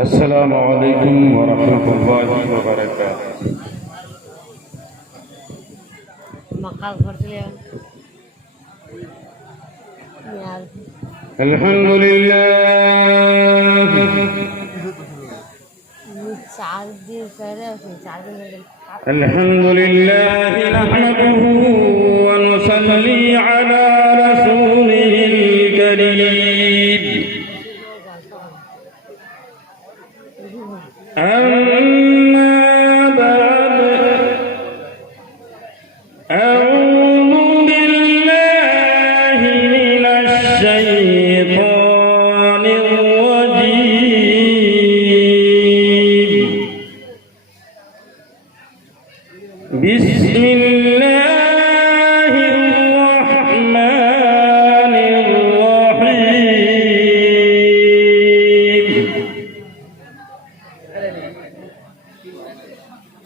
السلام علیکم ورحمۃ اللہ وبرکاتہ۔ الحمد للہ الحمد للہ نحمده ونصلي على رسوله الكريم، أما بعد، أعوذ بالله من الشيطان الرجيم، بسم الله الرحمن الرحيم،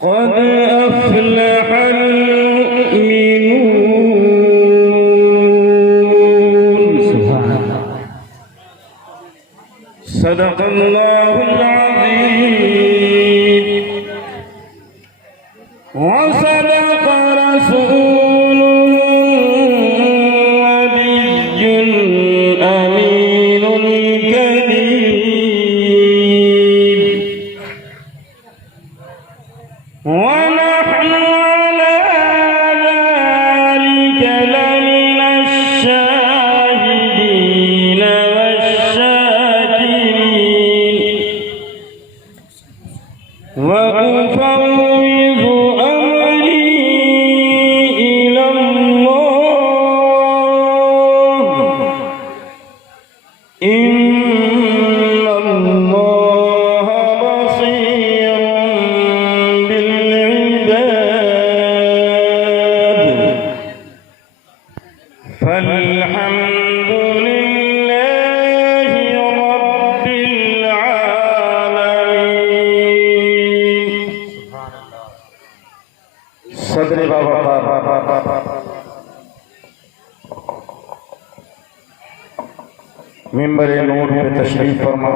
قد أفلح المؤمنون، صدق الله العظيم وصدق رسوله النبي الأمين الكريم، ونحن على ذلك لمن الشاهدين والشاكرين، وأفوض أمري إلى الله، إن الله بصير بالعباد، فالحمد لله رب العالمين۔ صدر بابا ممبر نور پہ تشریف فرما،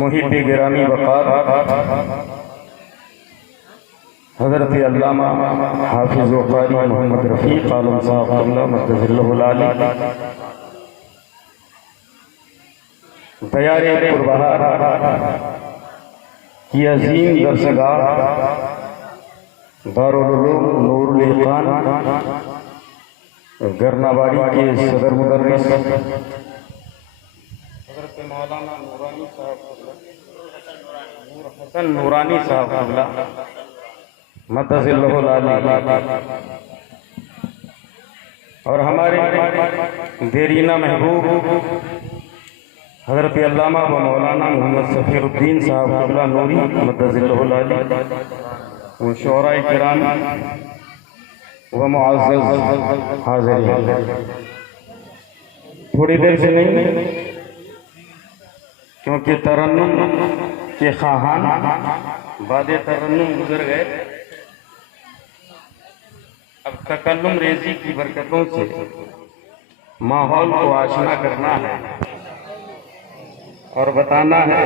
محب گرامی وقار حضرت علامہ حافظ و قاری محمد رفیق عالم صاحب اللہ مقدس اللہ العالی، دیار پربہار کی عظیم درسگاہ دارالعلوم نور العرفان گرناواڑی کے صدر مدرس حضرت مولانا نورانی صاحب نور حسن نورانی صاحب قبلہ مقدس اللہ العالی، اور ہمارے دیرینہ محبوب حضرت علامہ و مولانا محمد سفیر الدین صاحب قبلہ نوری مقدس اللہ العالی، و شعراء کرام و معزز حاضرین، تھوڑی دیر سے نہیں کیونکہ ترنم کے خواہان بعد ترنم گزر گئے، اب تکلم ریزی کی برکتوں سے ماحول کو آشنا کرنا ہے اور بتانا ہے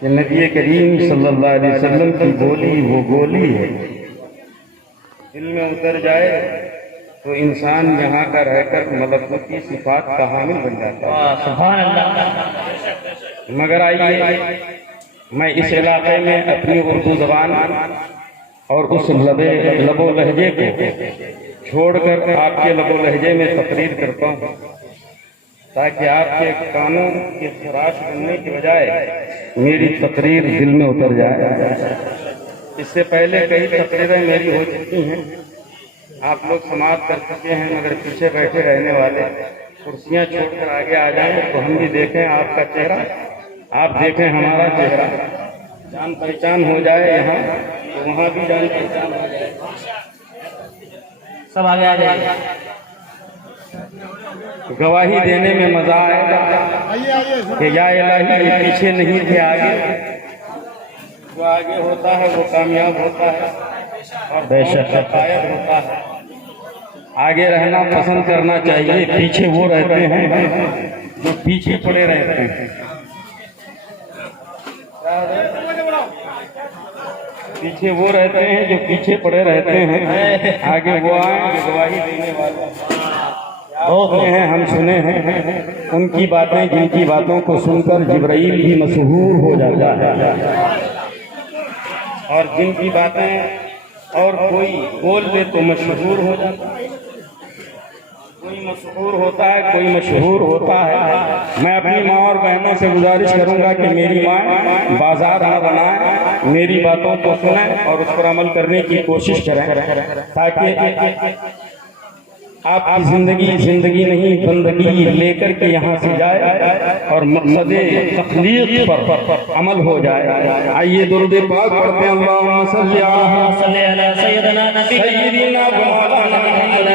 کہ نبی کریم صلی اللہ علیہ وسلم کی بولی وہ گولی ہے، دل میں اتر جائے تو انسان یہاں کا رہ کر ملکوتی صفات کا حامل بن جاتا ہے۔ سبحان اللہ۔ مگر آئیے میں اس علاقے میں اپنی اردو زبان اور اس لب و لہجے کو چھوڑ کر آپ کے لب و لہجے میں تقریر کرتا ہوں، تاکہ آپ کے کانوں کی خراش بننے کی بجائے میری تقریر دل میں اتر جائے۔ اس سے پہلے کئی تقریریں میری ہو چکی ہیں، آپ لوگ سماعت کر چکے ہیں، مگر پیچھے بیٹھے رہنے والے کرسیاں چھوڑ کر آگے آ جائیں تو ہم بھی دیکھیں آپ کا چہرہ، آپ دیکھیں ہمارا چہرہ، جان پہچان ہو جائے یہاں تو وہاں بھی جان پہچان ہو جائے۔ سب آگے آ جائے، گواہی دینے میں مزہ آئے گا کہ یا الہی یہ پیچھے نہیں تھے آگے، جو آگے ہوتا ہے وہ کامیاب ہوتا ہے اور بے شک قائب ہوتا ہے۔ آگے رہنا پسند کرنا چاہیے، پیچھے وہ رہتے ہیں جو پیچھے پڑے رہتے ہیں، پیچھے وہ رہتے ہیں جو پیچھے پڑے رہتے ہیں، آگے وہ آئیں جو گواہی دینے والے ہیں۔ ہم سنے ہیں ان کی باتیں جن کی باتوں کو سن کر جبرائیل بھی مسحور ہو جاتا ہے، اور جن کی باتیں اور کوئی بول دے تو مشہور ہو جاتا ہے، کوئی مسحور ہوتا ہے، کوئی مشہور ہوتا ہے۔ میں اپنی ماں اور بہنوں سے گزارش کروں گا کہ میری ماں بازار نہ بنائیں، میری باتوں کو سنیں اور اس پر عمل کرنے کی کوشش کریں، تاکہ آپ کی زندگی نہیں بندگی لے کر کے یہاں سے جائے اور مقصد تخلیق پر عمل ہو جائے۔ آئیے درود پاک پڑھتے ہیں، اللہم صلی علی سیدنا مولانا محمد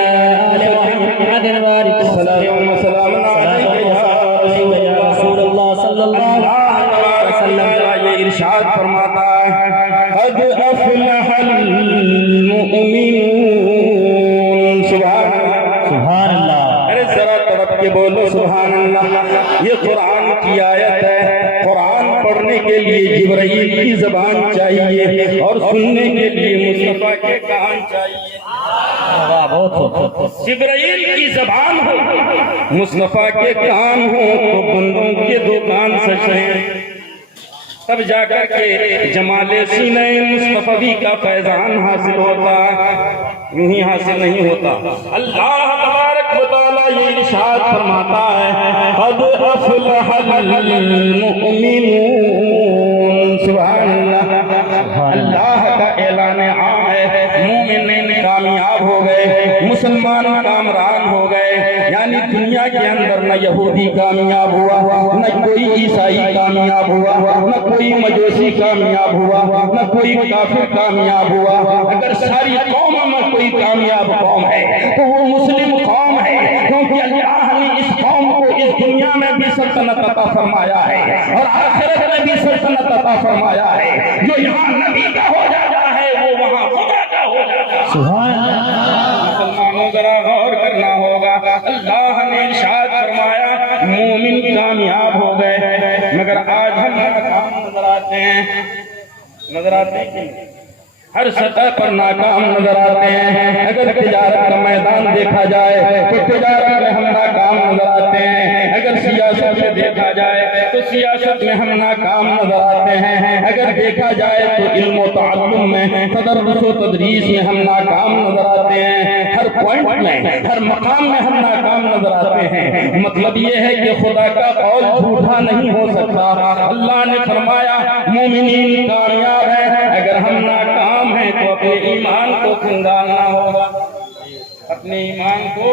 السلام و سلام علیک یا رسول اللہ صلی اللہ علیہ وسلم۔ یہ ارشاد فرماتا ہے، قد افلح المؤمنون۔ سبحان اللہ، ارے ذرا تڑپ کے بولو سبحان اللہ۔ یہ قرآن کی آیت ہے، قرآن پڑھنے کے لیے جبرائیل کی زبان چاہیے اور سننے کے لیے مصطفیٰ کے کان چاہیے۔ جبرائیل کی زبان ہو، مصطفیٰ کے کان ہو تو بندوں کے دو کان سجیں، تب جا کر کے جمال سینہ مصطفی کا فیضان حاصل ہوتا ہے، یوں ہی حاصل نہیں ہوتا۔ اللہ تبارک و تعالیٰ یہ ارشاد فرماتا ہے، قد افلح المؤمنون۔ سبحان اللہ، اللہ کا اعلان عام ہے، مومن کامیاب ہو گئے، مسلمان کامران ہو گئے، یعنی دنیا کے اندر نہ یہودی کامیاب ہوا، نہ کوئی عیسائی کامیاب ہوا، نہ کوئی مجوسی کامیاب ہوا، نہ کوئی کافر کامیاب ہوا۔ اگر ساری قوم میں کوئی کامیاب قوم ہے تو وہ مسلم قوم ہے، کیونکہ اللہ نے اس قوم کو اس دنیا میں بھی سلطنت عطا فرمایا ہے اور آخرت میں بھی سلطنت عطا فرمایا ہے۔ جو یہاں نبی کا ہو جاتا ہے وہ وہاں خدا کا ہو جاتا ہے۔ سبحان اللہ، مسلمانوں ذرا غور کرنا ہوگا۔ اللہ نے ارشاد فرمایا مومن کامیاب ہو گئے، مگر آج ہم ناکام نظر آتے ہیں، نظر آتے ہیں، ہر سطح پر ناکام نظر آتے ہیں۔ اگر تجارت کا میدان دیکھا جائے تو تجارت میں ہم ناکام نظر آتے ہیں، اگر سیاست میں دیکھا جائے تو سیاست میں ہم ناکام نظر آتے ہیں، اگر دیکھا جائے تو علم و تعلم میں، تدرس و تدریس میں ہم ناکام نظر آتے ہیں، ہر پوائنٹ میں، ہر مقام میں ہم ناکام نظر آتے ہیں۔ مطلب یہ ہے کہ خدا کا قول جھوٹا نہیں ہو سکتا۔ اللہ نے فرمایا مومنین کامیاب ہیں، اگر ہم ناکام ہیں تو اپنے ایمان کو کھنگالنا ہوگا، اپنے ایمان کو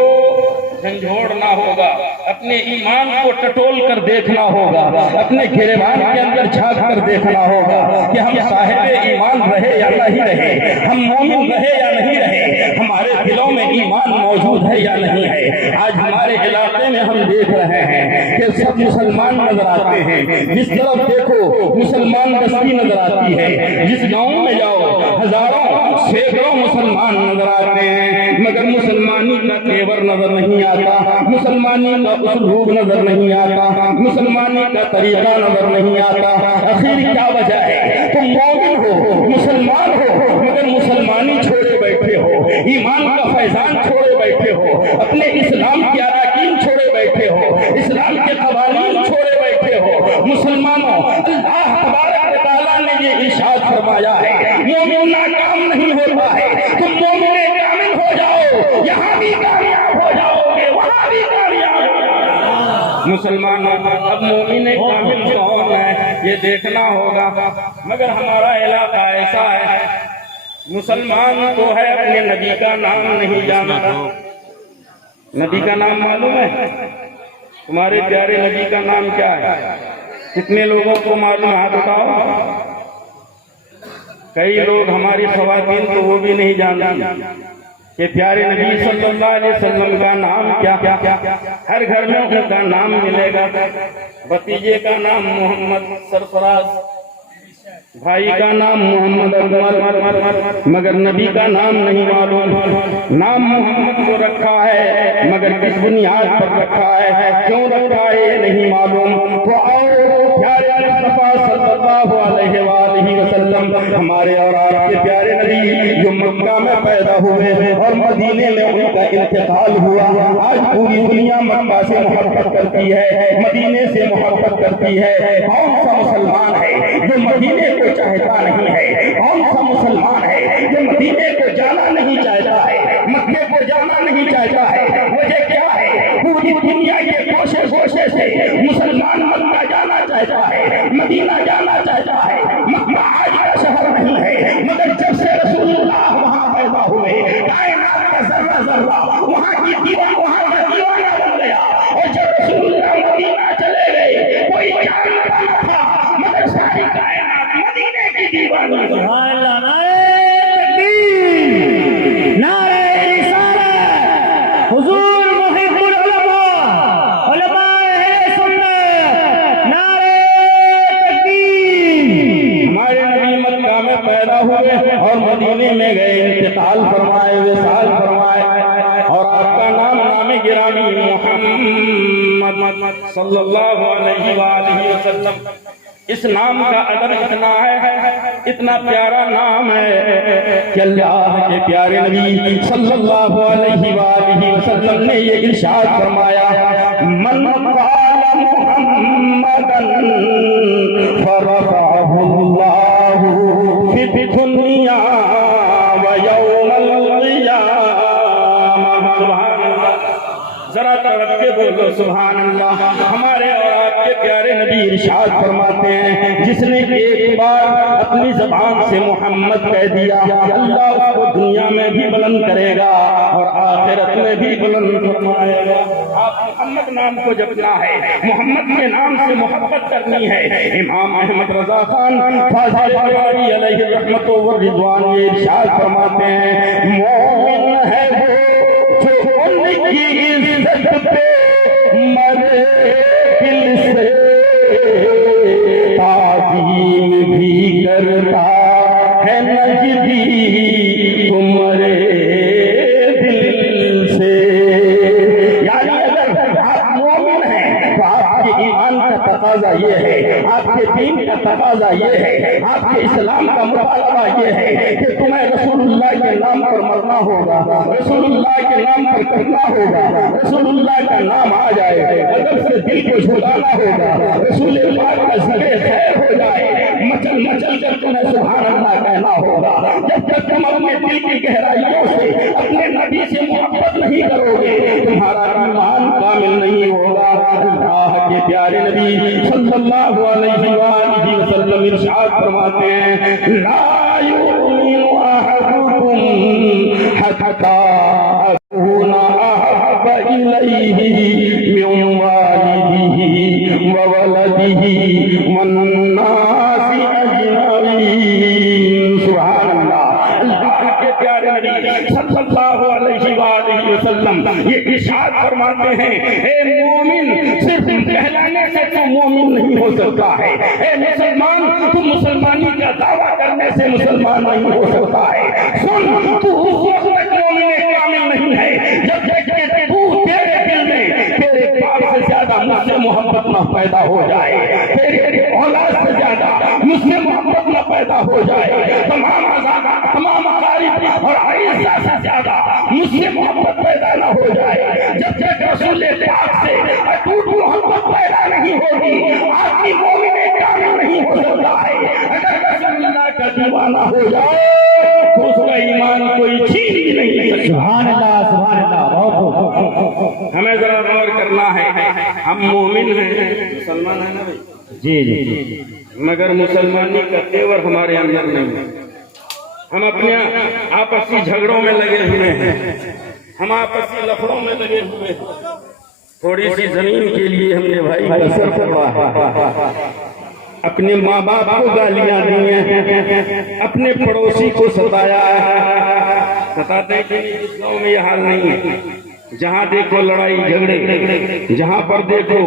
جھنجھوڑنا ہوگا، اپنے ایمان کو ٹٹول کر دیکھنا ہوگا، اپنے گریبان کے اندر جھانک کر دیکھنا ہوگا کہ ہم صاحب ایمان رہے یا نہیں رہے، ہم مومن رہے یا نہیں رہے، ہمارے دلوں میں ایمان موجود ہے یا نہیں ہے۔ آج ہمارے علاقے میں ہم دیکھ رہے ہیں کہ سب مسلمان نظر آتے ہیں، جس طرف دیکھو مسلمان بستی نظر آتی ہے، جس گاؤں میں جاؤ ہزاروں سینکڑوں مسلمان نظر آتے ہیں، مگر مسلمانی کا تیور نظر نہیں آتا، مسلمانی کا اسلوب نظر نہیں آتا، مسلمانی کا طریقہ نظر نہیں آتا۔ آخر کیا وجہ ہے؟ تم مومن ہو، مسلمان ہو، مگر مسلمانی چھوڑے بیٹھے ہو، ایمان کا فیضان چھوڑے بیٹھے ہو، اپنے اسلام کے اراکین چھوڑے بیٹھے ہو، اسلام کے قوانین چھوڑے بیٹھے ہو۔ مسلمانوں، اللہ تبارک و تعالیٰ نے یہ ارشاد فرمایا ہے مومن ناکام نہیں ہوتا ہے، تم مومن کامل ہو جاؤ، یہاں بھی کامیاب ہو جاؤ گے، وہاں بھی کامیاب ہو جاؤ گے۔ مسلمانوں، اب مومن کامل کون ہے یہ دیکھنا ہوگا، مگر ہمارا علاقہ ایسا ہے مسلمان تو ہے اپنے نبی کا نام نہیں جانتا۔ نبی کا نام معلوم ہے؟ تمہارے پیارے نبی کا نام کیا ہے؟ کتنے لوگوں کو معلوم؟ ہاتھ اٹھاؤ۔ کئی لوگ ہماری خواتین تو وہ بھی نہیں جانتی کہ پیارے نبی صلی اللہ علیہ وسلم کا نام کیا۔ ہر گھر میں ان کا نام ملے گا، بھتیجے کا نام محمد سرفراز، بھائی کا نام محمد اکمل مگر نبی کا نام نہیں معلوم. نام محمد کو رکھا ہے مگر کس بنیاد پر رکھا ہے, کیوں رکھا ہے یہ نہیں معلوم. تو آؤ پیارے مصطفیٰ صلی اللہ علیہ وآلہ وسلم, ہمارے اور آپ کے پیارے نبی جو مکہ میں پیدا ہوئے اور مدینے میں ان کا انتقال ہوا, آج پوری دنیا مکہ سے محبت کرتی ہے, مدینے سے محبت کرتی ہے. کون سا مسلمان ہے جو مدینے کو چاہتا نہیں ہے؟ کون سا مسلمان ہے جو مدینے کو جانا نہیں چاہتا ہے, مکے کو جانا نہیں چاہتا ہے؟ وجہ کیا ہے؟ پوری دنیا کے گوشے گوشے سے مسلمان مکہ جانا چاہتا ہے, مدینہ جانا چاہتا ہے. مکہ آج کا شہر نہیں ہے مگر جب سے رسول اللہ وہاں پیدا ہوئے کائنات کا ذرہ ذرہ وہاں کا دیوانہ بن گیا. اور جب رسول اللہ مدینہ چلے گئے کوئی جانتا نہ تھا مگر ساری کائنات مدینے کی دیوانی. سبحان اللہ. نعرہ رسالت, حضور محب العلماء, علماء اہل سنت, نعرہ تکبیر. ہمارے نبی مکہ میں پیدا ہوئے اور مدینے میں گئے, انتقال فرمائے, وصال فرمائے, اور آپ کا نام نام گرامی محمد صلی اللہ علیہ وآلہ وسلم. اس نام کا ادب اتنا ہے, اتنا پیارا نام ہے کہ اللہ کے پیارے نبی صلی اللہ علیہ وآلہ وسلم نے یہ ارشاد فرمایا, من قال محمدًا فرفعہ اللہ فی الدنیا ویوم القیامہ. سبحان اللہ, ذرا تڑپ کے بولو سبحان اللہ. ہمارے اور آپ کے پیارے نبی ارشاد فرماتے ہیں, جس نے ایک بار اپنی زبان سے محمد کہہ دیا اللہ اس کو دنیا میں بھی بلند کرے گا اور آخرت میں بھی بلند فرمائے گا. آپ محمد نام کو جپنا ہے, محمد کے نام سے محبت کرنی ہے. امام احمد رضا خان فاضل بریلوی علیہ الرحمت والرضوان یہ ارشاد فرماتے ہیں, مومن ہے وہ جو ان کی عزت پہ مرے دل سے, تعظیم بھی کرتا ہے نجدی تمہارے دل سے. یعنی اگر آپ مومن ہیں تو آپ کے ایمان کا تقاضا یہ ہے, آپ کے دین کا تقاضا یہ ہے, آپ کے اسلام کا مطالبہ یہ ہے کہ تمہیں رسول اللہ کے نام پر مرنا ہوگا, رسول اللہ کے نام پر کرنا ہوگا, رسول اللہ کا نام آ جائے, ادب سے دل کو جھلانا ہوگا, رسول پاک کا ذکر خیر ہو جائے, مچل مچل کر تمہیں سبحان اللہ کہنا ہوگا. جب تک تم اپنے دل کی گہرائیوں سے اپنے نبی سے محبت نہیں کرو گے تمہارا ایمان کامل نہیں ہوگا. اللہ کے پیارے نبی صلی اللہ علیہ وآلہ وسلم ارشاد فرماتے ہیں, لا یؤمن احدکم حتی اکون احب الیہ من والدہ وولدہ والناس اجمعین. سبحان اللہ. اللہ کے پیارے نبی صلی اللہ علیہ وآلہ وسلم یہ ارشاد فرماتے ہیں, اے مومن صرف کہلانے سے تو مومن نہیں ہو سکتا ہے, اے مسلمان تو مسلمانی کا دعویٰ کرنے سے مسلمان نہیں ہو سکتا ہے. سن, تو اس وقت تک مومن کامل نہیں ہے جب تک کہ تو تیرے دل میں تیرے باپ سے زیادہ مجھ سے محبت نہ پیدا ہو جائے, تیرے اولاد سے زیادہ مجھ سے محبت نہ پیدا ہو جائے, تمام اقارب اور اعزاء سے زیادہ مجھ سے محبت پیدا نہ ہو جائے. جب تک رسول پاک سے اٹوٹ محبت پیدا نہیں ہوگی آدمی مومن کامل نہیں ہو سکتا ہے. اگر رسول اللہ کا دیوانہ ہو جائے تو اس کا ایمان کوئی چھین بھی نہیں سکتا. سبحان اللہ, سبحان اللہ. بہت ہمیں ذرا غور کرنا ہے, ہم مومن ہیں, مسلمان ہیں نا بھائی, جی جی جی, مگر مسلمانی کا تیور ہمارے اندر نہیں ہے. ہم اپنے آپسی جھگڑوں میں لگے ہوئے ہیں, ہم آپسی لفڑوں میں لگے ہوئے ہیں. تھوڑی سی زمین کے لیے ہم نے بھائی بسر پڑا, اپنے ماں باپ کو گالیاں دی ہیں, اپنے پڑوسی کو ستایا ہے. ستاتے ہیں کہ اس گاؤں میں یہ حال نہیں ہے, جہاں دیکھو لڑائی جھگڑے، جہاں پر دیکھو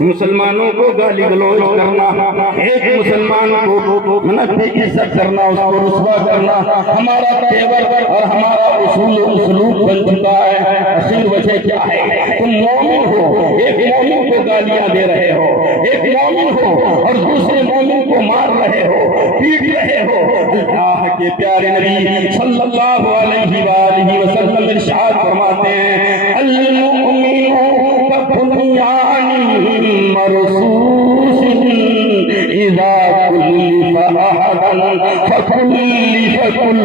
مسلمانوں کو گالی گلوچ کرنا، ایک مسلمان کو بے عزت کرنا، اس کو رسوا کرنا ہمارا تیور اور ہمارا اصول و اسلوب بن چکا ہے۔ اصل وجہ کیا ہے؟ تم مومن ہو، ایک مومن کو گالیاں دے رہے ہو، ایک مومن ہو اور دوسرے مومن کو مار رہے ہو، پیٹ رہے ہو۔ اللہ کے پیارے نبی صلی اللہ علیہ وآلہ وسلم ارشاد فرماتے ہیں المؤمن كبنيان مرصوص اذا كلف احدا فكلف كل۔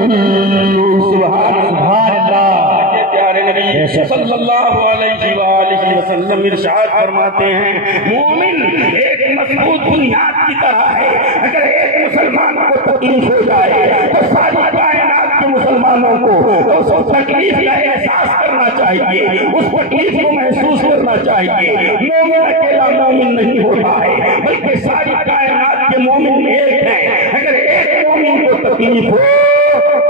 سبحان اللہ کے پیارے نبی صلی اللہ علیہ وآلہ وسلم ارشاد فرماتے ہیں مومن ایک مضبوط بنیاد کی طرح ہے، اگر ایک مسلمان کو تکلیف ہو جائے تو ساری کائنات کے مسلمانوں کو اس تکلیف کا احساس کرنا چاہیے، اس تکلیف کو محسوس کرنا چاہیے۔ مومن اکیلا مومن نہیں ہوتا ہے بلکہ ساری کائنات کے مومن ایک ہیں۔ اگر ایک مومن کو تکلیف ہو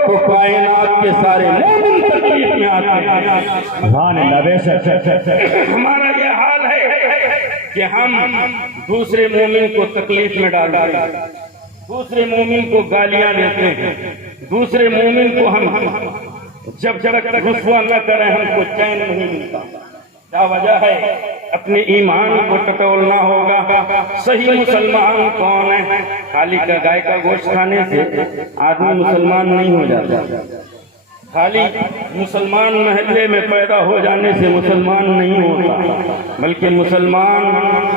تو کائنات کے سارے مومن تکلیف میں آتے ہیں۔ سبحان اللہ، بے شک۔ ہمارا یہ حال ہے کہ ہم دوسرے مومن کو تکلیف میں ڈالتے ہیں، دوسرے مومن کو گالیاں دیتے ہیں، دوسرے مومن کو ہم جب تک رسوا نہ کریں ہم کو چین نہیں ملتا۔ کیا وجہ ہے؟ اپنے ایمان کو ٹٹولنا ہوگا۔ صحیح مسلمان کون ہے؟ خالی کا گائے کا گوشت کھانے سے آدمی مسلمان نہیں ہو جاتا، خالی مسلمان محلے میں پیدا ہو جانے سے مسلمان نہیں ہوتا، بلکہ مسلمان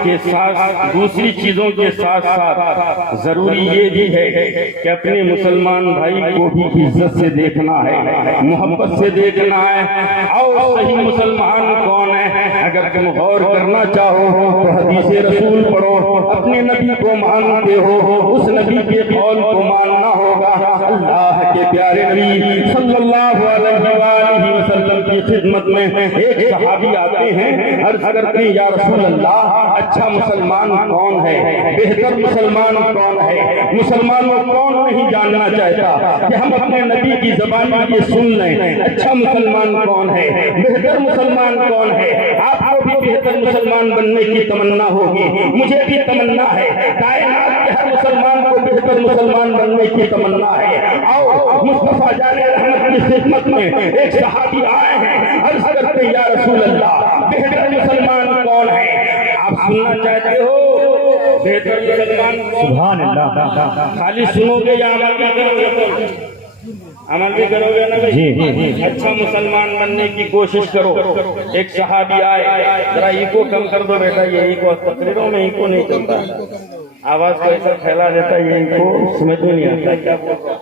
کے ساتھ دوسری چیزوں کے ساتھ ساتھ ضروری یہ بھی ہے کہ اپنے مسلمان بھائی کو بھی عزت سے دیکھنا ہے، محبت سے دیکھنا ہے۔ اور صحیح مسلمان کون ہے؟ اگر تم غور کرنا چاہو تو حدیث رسول پڑھو، اپنے نبی کو مانتے ہو، اس نبی کے قول کو ماننا ہوگا۔ اللہ کے پیارے نبی صلی اللہ علیہ وآلہ وسلم کی خدمت میں ایک صحابی آتے ہیں، عرض کرتے ہیں یا رسول اللہ اچھا مسلمان کون ہے، بہتر مسلمان کون ہے؟ مسلمانوں کون نہیں جاننا چاہتا کہ ہم اپنے نبی کی زبان یہ سن لیں، اچھا مسلمان کون ہے، بہتر مسلمان کون ہے؟ آپ کو بھی بہتر مسلمان بننے کی تمنا ہوگی، مجھے بھی تمنا ہے، کائنات کے ہر مسلمان کو بہتر مسلمان بننے کی تمنا ہے۔ آؤ مصطفیٰ جان رحمت کی خدمت میں ایک صحابی آئے ہیں، عرض کرتے ہیں یا رسول اللہ بہتر مسلمان کون ہے؟ آپ سننا چاہتے ہو بہتر مسلمان کون؟ سبحان اللہ۔ خالی سنو گے یا عمل بھی کرو گے؟ عمل بھی کرو گے نا بھائی؟ اچھا مسلمان بننے کی کوشش کرو۔ ایک صحابی آئے، ذرا ایکو کم کر دو بیٹا، یہ ایکو تقریروں میں ایکو نہیں چلتا، آواز کو ایسا پھیلا دیتا ہے، یہ ایکو سمجھ میں نہیں آتا کیا بولتا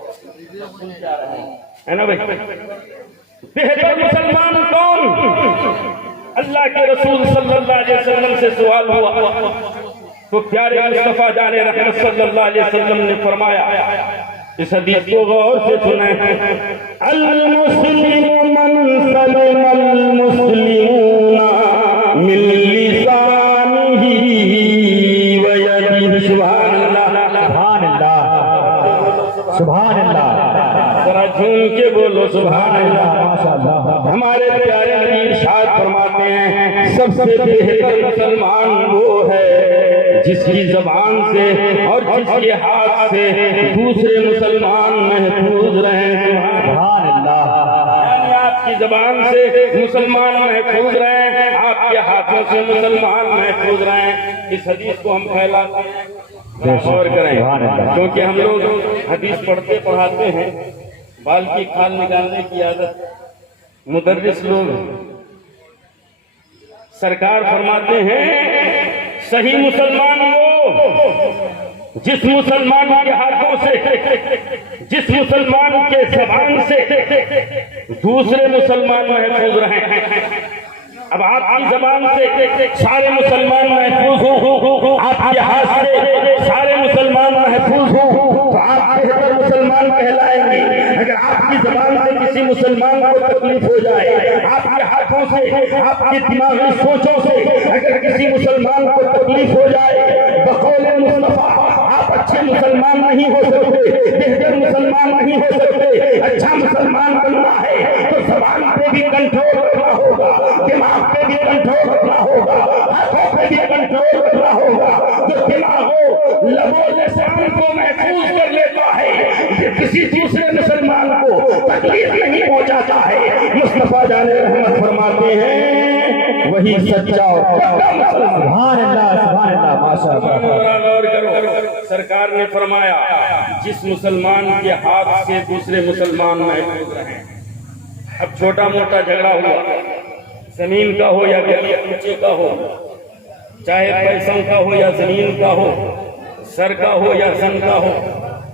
ہے نا بھائی؟ بہتر مسلمان کون؟ اللہ کے رسول صلی اللہ علیہ وسلم سے سوال ہوا تو پیارے مصطفیٰ جان رحمت صلی اللہ علیہ وسلم نے فرمایا، اس حدیث کو غور سے سنیں، المسلم من سلم المسلمون من لسانه ويده۔ سبحان اللہ، سبحان اللہ، سبحان اللہ، ذرا جھوم کے بولو سبحان اللہ۔ ماشاءاللہ۔ ہمارے پیارے نبی ارشاد فرماتے ہیں سب سے بہتر مسلمان وہ ہے جس کی زبان سے اور جس کے ہاتھ سے دوسرے مسلمان محفوظ رہیں۔ سبحان اللہ، یعنی آپ کی زبان سے مسلمان محفوظ رہیں، آپ کے ہاتھوں سے مسلمان محفوظ رہیں۔ اس حدیث کو ہم پھیلاتے ہیں، غور کریں، کیونکہ ہم لوگ حدیث پڑھتے پڑھاتے ہیں، بال کی کھال نکالنے کی عادت مدرس لوگ۔ سرکار فرماتے ہیں صحیح مسلمان وہ جس مسلمان کے ہاتھوں سے، جس مسلمان کے زبان سے دوسرے مسلمان محفوظ رہیں۔ اب آپ کی زبان سے سارے مسلمان محفوظ ہوں، آپ کے ہاتھ سے سارے مسلمان محفوظ ہوں تو آپ بہتر مسلمان کہلائیں گے۔ اگر آپ کی زبان سے کسی مسلمان کو تکلیف ہو جائے، آپ کے ہاتھوں سے، آپ کی دماغی سوچوں سے اگر کسی مسلمان کو تکلیف ہو جائے، بقول مصطفیٰ آپ اچھے مسلمان نہیں ہو سکتے، بہتر مسلمان نہیں ہو سکتے۔ اچھا مسلمان بننا ہے تو زبان پہ بھی کنٹرول کرنا ہوگا، کنٹرول رکھنا ہوگا، ہاتھوں پہ بھی کنٹرول رکھنا ہوگا، جو دماغ ہو لبوں لسان کو محفوظ کر لیتا ہے، یہ کسی دوسرے مسلمان کو تکلیف نہیں پہنچاتا ہے۔ مصطفیٰ جان رحمت فرماتے ہیں وہی سچا اور پکا مسلمان۔ سبحان اللہ ماشاء اللہ۔ غور کرو، سرکار نے فرمایا جس مسلمان کے ہاتھ سے دوسرے مسلمان محفوظ رہیں۔ اب چھوٹا موٹا جھگڑا ہوا، زمین کا ہو یا گلی کوچے کا ہو، چاہے پیسوں کا ہو یا زمین کا ہو، سر کا ہو یا سن کا ہو،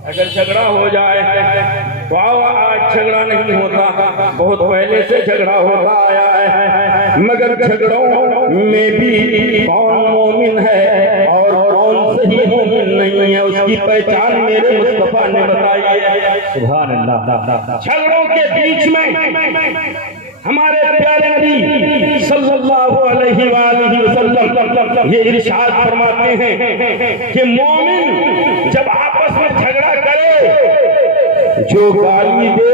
اگر جھگڑا ہو جائے تو آج جھگڑا نہیں ہوتا، بہت پہلے سے جھگڑا ہوتا آیا ہے، مگر جھگڑوں میں بھی کون مومن ہے اور کون صحیح مومن نہیں ہے اس کی پہچان میرے مصطفیٰ نے بتائی ہے۔ سبحان اللہ۔ جھگڑوں کے بیچ میں ہمارے پیارے نبی صلی اللہ علیہ وآلہ وسلم یہ ارشاد فرماتے ہیں کہ مومن جب آپس میں جھگڑا کرے جو گالی دے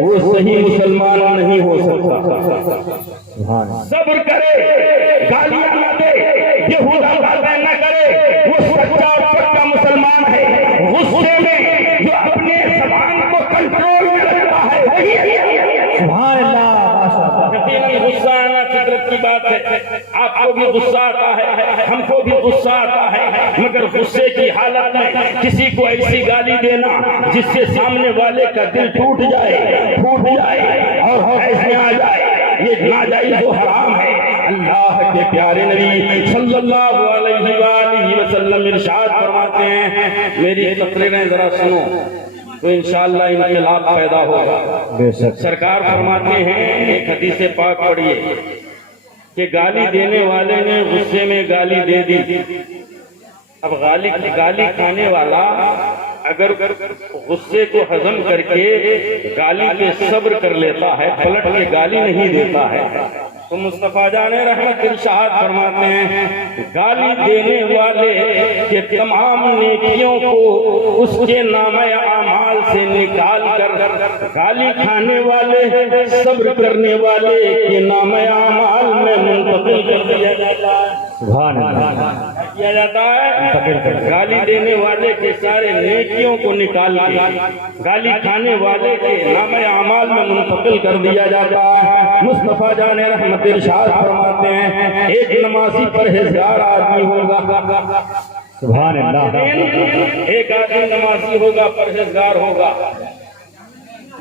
وہ صحیح مسلمان نہیں ہو سکتا، صبر کرے گالیاں نہ دے، بیہودہ باتیں نہ کرے، وہ سچا اور پکا مسلمان ہے۔ غصے میں جو اپنے زبان کو کنٹرول میں رکھتا ہے وہی سبحان اللہ ماشاء اللہ۔ یقیناً غصہ آنا فطرت کی بات ہے، آپ کو بھی غصہ آتا ہے، ہم کو بھی غصہ آتا ہے، مگر غصے کی حالت میں کسی کو ایسی گالی دینا جس سے سامنے والے کا دل ٹوٹ جائے اور ایسے آ جائے، یہ ناجائز و حرام ہے۔ اللہ کے پیارے نبی صلی اللہ علیہ وآلہ وسلم ارشاد فرماتے ہیں، میری تقریریں ذرا سنو تو انشاءاللہ انقلاب پیدا ہوگا۔ بے شک۔ سرکار فرماتے ہیں ایک حدیث پاک پڑھیے کہ گالی دینے والے نے غصے میں گالی دے دی، اب گالی کھانے والا اگر غصے کو ہضم کر کے گالی پہ صبر کر لیتا ہے، پلٹ کے گالی نہیں دیتا ہے، تو مصطفیٰ جان رحمت ارشاد فرماتے ہیں گالی دینے والے کے تمام نیکیوں کو اس کے نامہ اعمال سے نکال کر گالی کھانے والے صبر کرنے والے کے نامہ اعمال میں منتقل کر دیا جاتا ہے۔ سبحان اللہ۔ کیا جاتا ہے گالی دینے والے کے سارے نیکیوں کو نکال کے گالی کھانے والے کے نامہ اعمال میں منتقل کر دیا جاتا ہے۔ مصطفیٰ جان رحمت ارشاد فرماتے ہیں ایک نمازی پرہیزگار آدمی ہوگا، سبحان اللہ۔ ایک آدمی نمازی ہوگا، پرہیزگار ہوگا،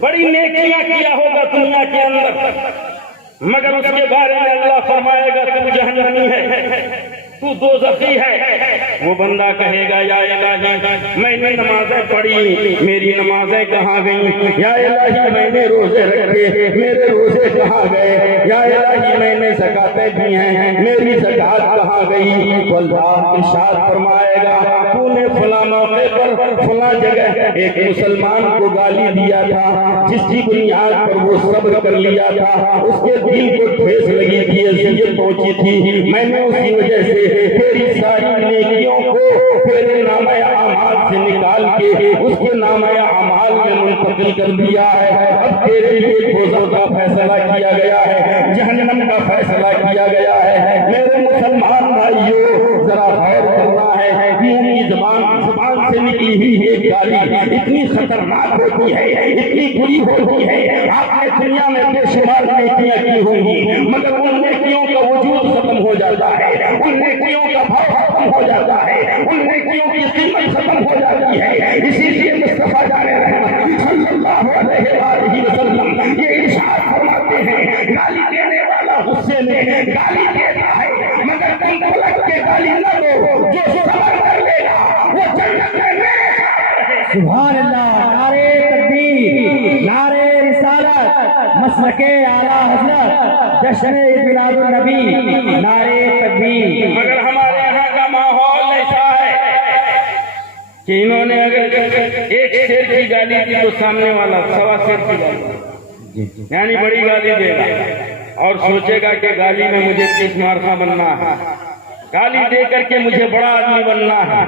بڑی نیکیاں کیا ہوگا دنیا کے اندر، مگر اس کے بارے میں اللہ فرمائے گا تو جہنمی ہے، تو دوزخی ہے۔ وہ بندہ کہے گا یا الہی میں نے نمازیں پڑھی، میری نمازیں کہاں گئیں؟ یا الہی میں نے روزے رکھے، میرے روزے کہاں گئے؟ یا الہی میں نے زکاتیں دی ہیں، میری زکات کہاں گئی؟ تو اللہ ارشاد فرمائے گا تو نے فلاں موقع پر فلاں جگہ ایک مسلمان کو گالی دیا تھا، جس کی بنیاد پر وہ صبر کر لیا تھا، اس کے دل کو ٹھیس لگی تھی، اذیت پہنچی تھی، میں نے اسی وجہ سے تیری ساری نیکیوں کو تیرے نامہ اعمال سے نکال کے اس کے نامہ اعمال میں منتقل کر دیا ہے۔ اب تیرے لیے دوزخ کا فیصلہ کیا گیا ہے، جہنم کا فیصلہ کیا گیا ہے۔ میرے مسلمان بھائیوں ذرا غور کرنا ہے، منہ کی زبان سے نکلی ہوئی ایک گالی اتنی خطرناک ہوتی ہے، اتنی بری ہوتی ہے، آپ نے دنیا میں بے شمار نیکیاں کی ہوں گی، مگر ان نیکیوں کا وجود ختم ہو جاتا ہے، ان نیکیوں کا بھاؤ ختم ہو جاتا ہے، ان نیکیوں کی قیمت ختم ہو جاتی ہے۔ اسی لیے مصطفیٰ جان رحمت صلی اللہ علیہ وآلہ وسلم یہ ارشاد فرماتے ہیں گالی دینے والا غصے میں گالی دیتا ہے، مگر تم پلٹ کے گالی نہ دو، جو صبر کر لے گا وہ جنت میں میرے ساتھ ہے۔ سبحان اللہ۔ نعرے تکبیر، نعرے رسالت، مسلک اعلیٰ حضرت، جشن میلاد النبی، نعرے تکبیر۔ مگر ہمارے یہاں کا ماحول ایسا ہے کہ انہوں نے اگر ایک شیر کی گالی دی تو سامنے والا سوا شیر کی گالی، یعنی بڑی گالی دے گا اور سوچے گا کہ گالی میں مجھے 30 مارکا بننا ہے، گالی دے کر کے مجھے بڑا آدمی بننا ہے،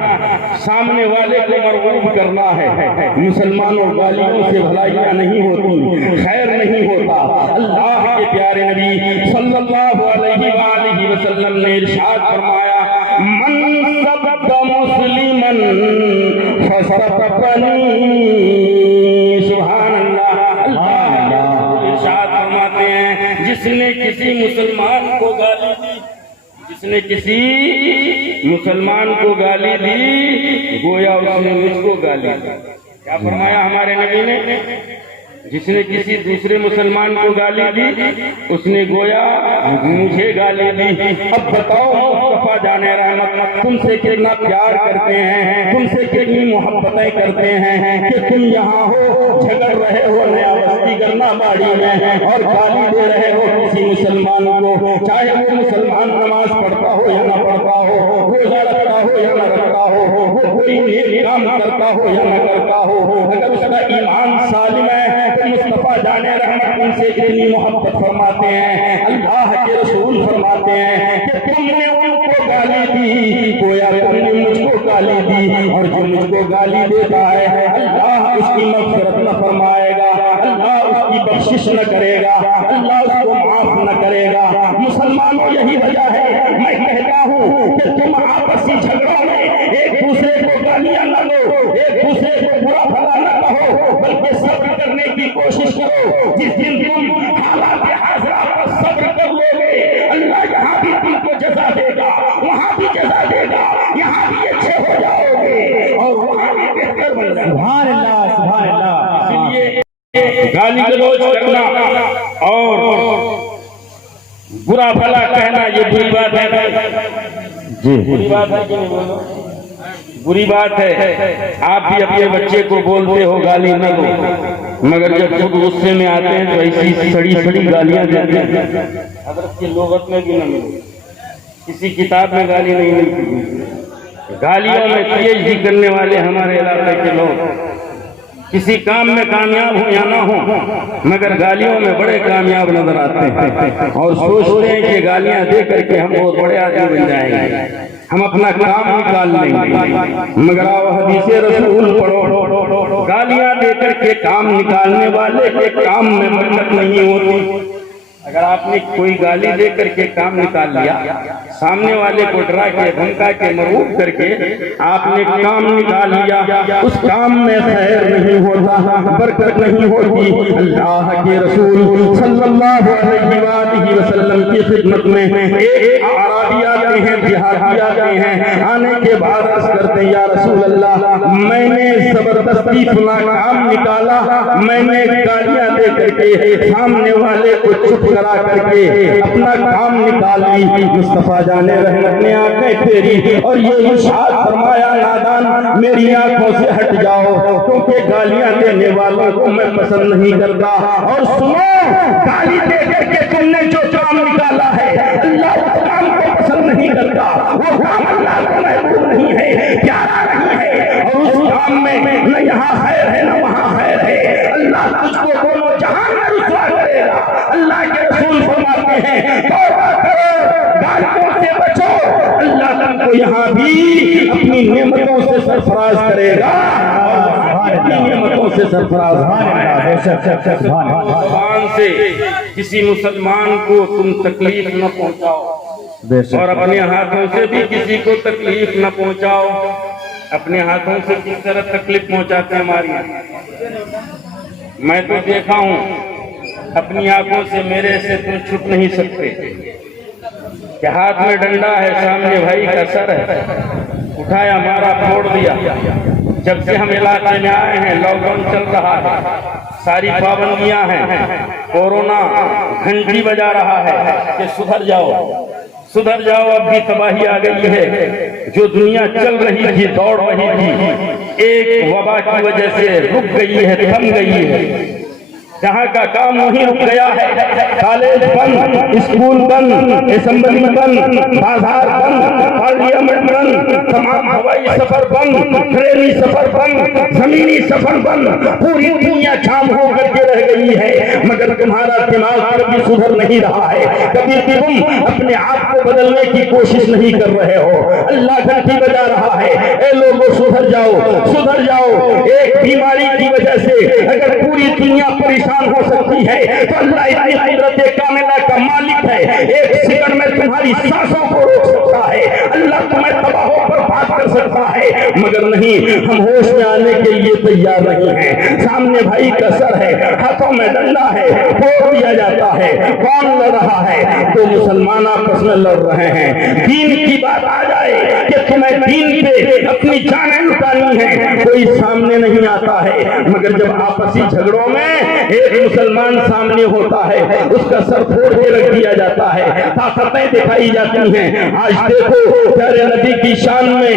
سامنے والے کو مرغوب کرنا ہے۔ مسلمانوں گالیوں سے بھلائیاں نہیں ہوتی، خیر نہیں ہوتا۔ اللہ کے پیارے نبی صلی اللہ علیہ وآلہ وسلم نے ارشاد فرمایا، من سبب مسلما فسبقنی۔ سبحان اللہ۔ اللہ ارشاد فرماتے ہیں، جس نے کسی مسلمان کو گالی دی، جس نے کسی مسلمان کو گالی دی گویا اس نے مجھ کو گالی دی۔ کیا فرمایا ہمارے نبی نے؟ جس نے کسی دوسرے مسلمان کو گالی دی اس نے گویا مجھے گالی دی۔ اب بتاؤ مصطفیٰ جان رحمت تم سے کتنا پیار کرتے ہیں، تم سے کتنی محبتیں کرتے ہیں کہ تم یہاں ہو جھگڑ رہے ہو نیا بستی گرنا باڑی میں اور گالی دے رہے ہو کسی مسلمان کو، چاہے وہ مسلمان نماز پڑھتا ہو یا نہ پڑھتا ہو، روزہ رکھتا ہو یا نہ رکھتا ہو، وہ کوئی نیک کام کرتا ہو یا نہ کرتا ہو، اگر اس کا ایمان سالم ہے تو مصطفیٰ جان رحمت ان سے اتنی محبت فرماتے ہیں، اللہ کے رسول فرماتے ہیں کہ تم نے ان کو گالی دی گویا تم نے مجھ کو گالی دی، اور جو مجھ کو گالی دیتا ہے اللہ اس کی مغفرت نہ فرمائے گا، اللہ اس کی بخشش نہ کرے گا، اللہ اس کو معاف نہ کرے گا۔ مسلمانوں یہی وجہ ہے میں کہتا ہوں کہ تم آپسی جھگڑوں میں ایک دوسرے کو گالیاں نہ دو، ایک دوسرے کو برا بھلا نہ کہو، بلکہ صبر کرنے کی کوشش کرو۔ جس دن تم حالات حاضرہ پر صبر کر لو گے اللہ یہاں بھی تم کو جزا دے گا، وہاں بھی جزا دے گا، یہاں بھی اچھے ہو جاؤ گے اور وہاں بھی بہتر بن جاؤ گے۔ سبحان اللہ سبحان اللہ۔ اس لیے گالی گلوچ کرنا اور برا بھلا کہنا یہ بری بات ہے، بری بات ہے کہ نہیں بولو؟ بری بات ہے۔ آپ بھی اپنے بچے کو بولتے ہو گالی نہ دو، مگر جب خود غصے میں آتے ہیں تو ایسی سڑی سڑی گالیاں دیتے ہیں۔ حضرت کی لغت میں بھی نہ ملے، کسی کتاب میں گالی نہیں ملتی۔ گالیوں میں پی ایچ ڈی کرنے والے ہمارے علاقے کے لوگ کسی کام میں کامیاب ہوں یا نہ ہوں مگر گالیوں میں بڑے کامیاب نظر آتے ہیں اور سوچتے ہیں کہ گالیاں دے کر کے ہم بہت بڑے آدمی بن جائیں گے، ہم اپنا کام نکال لیں گے۔ مگر آؤ حدیث رسول پڑھو، گالیاں دے کر کے کام نکالنے والے کے کام میں برکت نہیں ہوتی۔ اگر آپ نے کوئی گالی دے کر کے کام نکال لیا، سامنے والے کو ڈرا کے دھمکا کے مرعوب کر کے آپ نے کام نکال لیا، اس کام میں خیر نہیں ہوتا، برکت نہیں ہوتی۔ اللہ کے رسول صلی اللہ علیہ وآلہ وسلم کی خدمت میں ایک اعرابی آتے ہیں، دیہاتی آتے ہیں، آنے کے بعد عرض کرتے ہیں یا رسول اللہ میں نے زبردستی فلاں کام نکالا، میں نے گالیاں دے کر کے سامنے والے کو چپ کرا کر کے اپنا کام نکال لی۔ مصطفیٰ جان رحمت نے آنکھیں پھیری اور یہ ارشاد فرمایا نادان میری آنکھوں سے ہٹ جاؤ کیونکہ گالیاں دینے والوں کو میں پسند نہیں کرتا، اور سنو گالی دے کر کے تم نے جو کام نکالا ہے اللہ اس کام کو پسند نہیں کرتا، وہ کام اللہ کو محبوب نہیں ہے، پیارا نہیں ہے، اور اس کام میں نہ یہاں خیر ہے نہ وہاں خیر ہے، اللہ تجھ کو دونوں جہان میں رسوا کرے گا۔ اللہ کے رسول فرماتے ہیں توبہ کرو، گالیوں سے بچو، اللہ تم کو یہاں بھی اپنی نعمتوں سے سرفراز کرے گا، اپنی نعمتوں سے سرفراز زبان سے کسی مسلمان کو تم تکلیف نہ پہنچاؤ اور اپنے ہاتھوں سے بھی کسی کو تکلیف نہ پہنچاؤ۔ اپنے ہاتھوں سے کس طرح تکلیف پہنچاتے ہیں ہماری؟ میں تو دیکھا ہوں اپنی آنکھوں سے، میرے سے تم چھپ نہیں سکتے کہ ہاتھ میں ڈنڈا ہے، سامنے بھائی کا سر ہے، اٹھایا مارا پھوڑ دیا۔ جب سے ہم علاقے میں آئے ہیں لاک ڈاؤن چل رہا ہے، ساری پابندیاں ہیں، کورونا گھنٹی بجا رہا ہے کہ سدھر جاؤ سدھر جاؤ، اب بھی تباہی آ گئی ہے۔ جو دنیا چل رہی تھی دوڑ رہی تھی ایک وبا کی وجہ سے رک گئی ہے، تھم گئی ہے، جہاں کا کام وہیں رک گیا ہے۔ کالج بند، اسکول بند، اسمبلی بند، بازار بند، پارلیمنٹ بند، تمام ہوائی سفر بند، ٹرینی سفر بند، زمینی سفر بند، پوری دنیا جام ہو کر کے رہ گئی ہے، مگر تمہارا دماغ کبھی سدھر نہیں رہا ہے، کبھی تم اپنے آپ کو بدلنے کی کوشش نہیں کر رہے ہو۔ اللہ گھنٹی بجا رہا ہے، اے لوگوں سدھر جاؤ، سدھر جاؤ۔ ایک بیماری کی وجہ سے اگر پوری دنیا پریشان ہو سکتی ہے تو اللہ اتنی قدرت کاملہ کا مالک ہے، ایک سیکنڈ میں تمہاری سانسوں کو روک سکتا ہے، اللہ تمہیں تباہ و برباد کر سکتا ہے، مگر نہیں، ہم ہوش میں آنے کے لیے تیار نہیں ہیں۔ سامنے بھائی کا سر ہے، ہاتھوں میں ڈنڈا ہے، پھوڑ دیا جاتا ہے، کون لڑ رہا ہے؟ تو مسلمان آپس میں لڑ رہے ہیں۔ دین کی بات آ جائے کہ تمہیں دین پہ اپنی جانیں لٹانی ہے، کوئی سامنے نہیں آتا ہے، مگر جب آپسی جھگڑوں میں ایک مسلمان سامنے ہوتا ہے اس کا سر پھوڑ کے رکھ دیا جاتا ہے، طاقتیں دکھائی جاتی ہیں۔ آج دیکھو پیارے نبی کی شان میں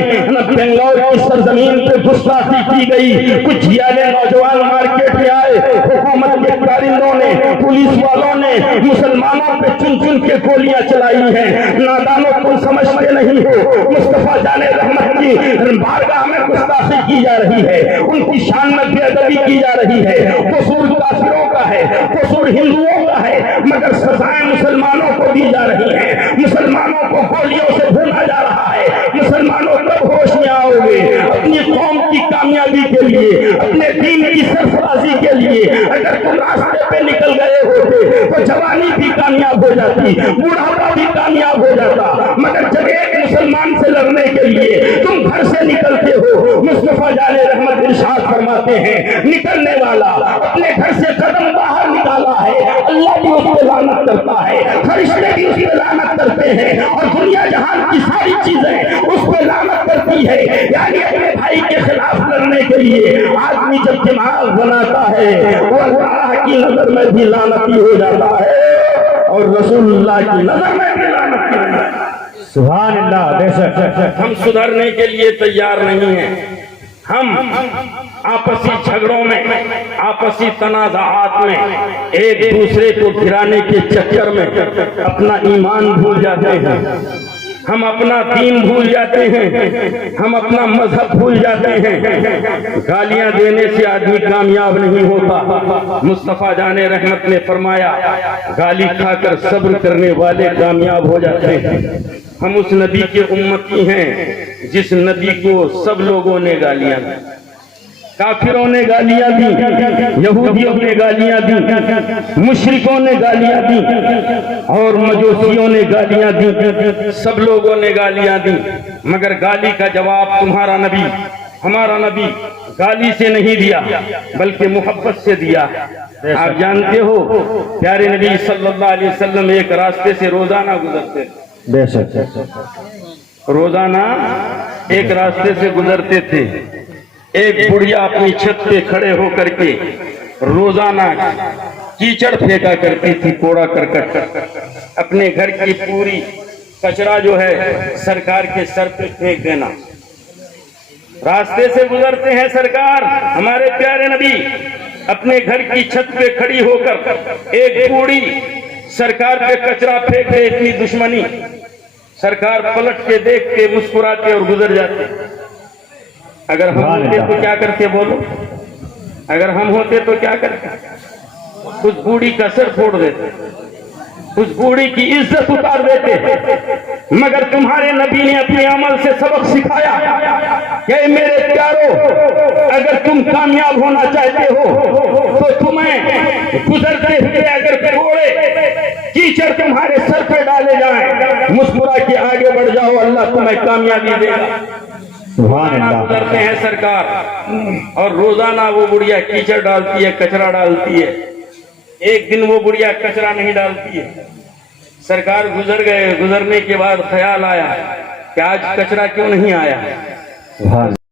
بنگلور کی سرزمین پہ گستاخی کی گئی، کچھ جھیالے نوجوان مارکیٹ میں آئے، حکومت کے کارندوں نے، پولیس والوں نے مسلمانوں پہ چن چن کے گولیاں چلائی ہیں۔ نادانوں تم سمجھتے نہیں ہو، مصطفیٰ جان رحمت کی بارگاہ میں گستاخی کی جا رہی ہے، ان کی شان میں بے ادبی کی جا رہی ہے، قصور کافروں کا ہے، قصور ہندوؤں کا ہے، مگر سزائیں مسلمانوں کو دی جا رہی ہیں، مسلمانوں کو گولیوں سے بھونا جا رہا ہے۔ مسلمانوں کب ہوش میں آؤ گے؟ اپنی قوم کی کامیابی کے لیے، اپنے دین کی سرفرازی کے لیے اگر تم راستے پہ نکل گئے ہوتے تو جوانی بھی کامیاب ہو جاتی، بڑھاپا بھی کامیاب ہو جاتا، مگر جب ایک مسلمان سے لڑنے کے لیے تم گھر سے نکلتے ہو، مصطفیٰ جان رحمت ارشاد فرماتے ہیں نکلنے والا اپنے گھر سے قدم باہر نکالا ہے، اللہ بھی اس پہ لعنت کرتا ہے، فرشتے بھی اس پہ لعنت کرتے ہیں، اور دنیا جہان کی ساری چیزیں اس پہ لعنت کرتی ہے۔ یعنی اپنے بھائی کے خلاف لڑنے کے لیے آدمی جب دماغ بناتا ہے وہ اللہ کی نظر میں بھی لعنتی ہو جاتا ہے اور رسول اللہ کی نظر میں بھی لعنتی ہو جاتا ہے۔ سبحان اللہ، بے شک۔ ہم سدھرنے کے لیے تیار نہیں ہیں، ہم آپسی جھگڑوں میں، آپسی تنازعات میں ایک دوسرے کو گرانے کے چکر میں اپنا ایمان بھول جاتے ہیں، ہم اپنا دین بھول جاتے ہیں، ہم اپنا مذہب بھول جاتے ہیں۔ گالیاں دینے سے آدمی کامیاب نہیں ہوتا، مصطفیٰ جان رحمت نے فرمایا گالی کھا کر صبر کرنے والے کامیاب ہو جاتے ہیں۔ ہم اس نبی کے امتی ہیں جس نبی کو سب لوگوں نے گالیاں دی، کافروں نے گالیاں دی، یہودیوں نے گالیاں دی، مشرکوں نے گالیاں دی، اور مجوسیوں نے گالیاں دی، سب لوگوں نے گالیاں دی، مگر گالی کا جواب تمہارا نبی، ہمارا نبی گالی سے نہیں دیا بلکہ محبت سے دیا۔ آپ جانتے ہو پیارے نبی صلی اللہ علیہ وسلم ایک راستے سے روزانہ گزرتے تھے، بے شک۔ روزانہ ایک راستے سے گزرتے تھے، ایک بڑھیا اپنی چھت پہ کھڑے ہو کر کے روزانہ کیچڑ پھینکا کرتی تھی، کوڑا کرکٹ، اپنے گھر کی پوری کچرا جو ہے سرکار کے سر پہ پھینک دینا۔ راستے سے گزرتے ہیں سرکار، ہمارے پیارے نبی اپنے گھر کی چھت پہ کھڑی ہو کر ایک بوڑھی سرکار پہ کچرا پھینک دے، اتنی دشمنی، سرکار پلٹ کے دیکھتے، مسکراتے اور گزر جاتے۔ اگر ہم ہوتے تو کیا کرتے بولو؟ اگر ہم ہوتے تو کیا کرتے؟ اس بوڑھی کا سر پھوڑ دیتے، اس بوڑھی کی عزت اتار دیتے، مگر تمہارے نبی نے اپنے عمل سے سبق سکھایا کہ میرے پیارو، اگر تم کامیاب ہونا چاہتے ہو تو تمہیں گزرتے ہوئے اگر کوڑے کیچڑ تمہارے سر پہ ڈالے جائیں، مسکرا کے آگے بڑھ جاؤ، اللہ تمہیں کامیابی دے گا۔ گزرتے ہیں سرکار، اور روزانہ وہ بڑھیا کیچڑ ڈالتی ہے، کچرا ڈالتی ہے۔ ایک دن وہ بڑھیا کچرا نہیں ڈالتی ہے، سرکار گزر گئے، گزرنے کے بعد خیال آیا کہ آج کچرا کیوں نہیں آیا؟